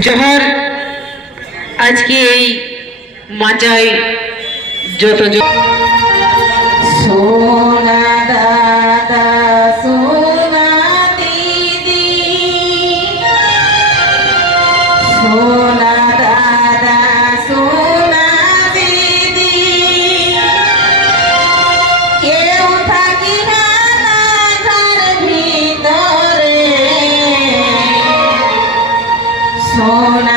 জহর আজকে এই মাচায় যত জ- সোনা sola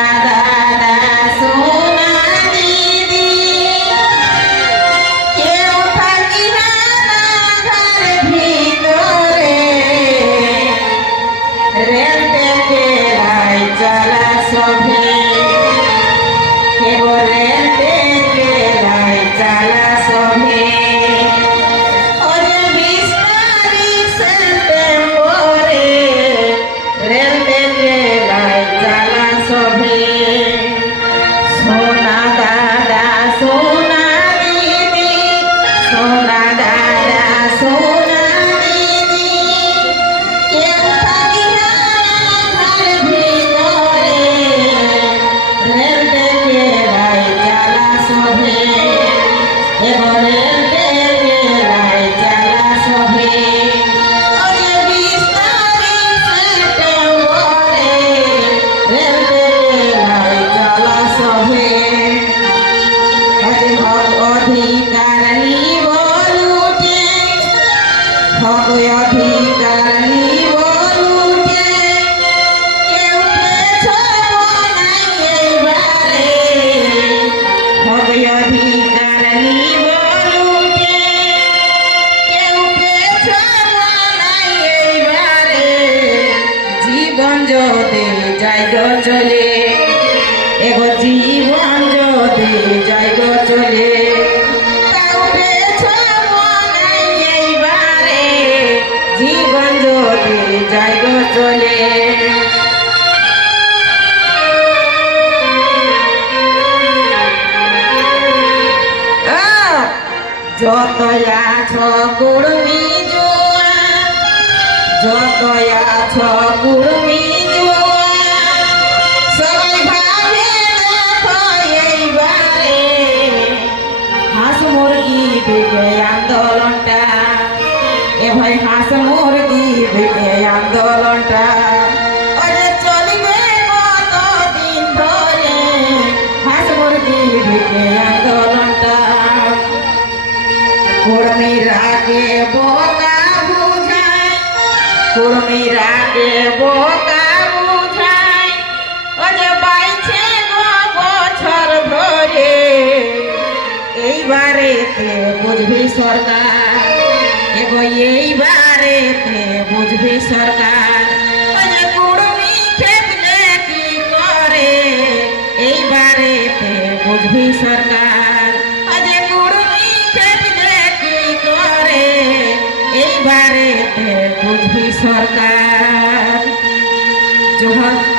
জীবন যদি যাই চলে চলে। যত আছ কুড়মি জোয়া যত আছ কুড়মি এ ভাই হাঁস মুরগি দিকে আন্দোলনটা। ওরে চলবে কতদিন ধরে? হাঁস মুরগি দিকে আন্দোলনটা। কুর্মীরাকে বোকা বুঝায় কুর্মীরাকে বোকা বুঝায়। ও যে বাইছে বছর ধরে, এইবারেতে বুঝবি সরকার। এগো এইবারেতে বুঝবি সরকার। কুর্মী খেপলে কি করে এইবারেতে বুঝবি সরকার। ও যে কুর্মী খেপলে কি করে এইবারেতে বুঝবি সরকার। জোহর।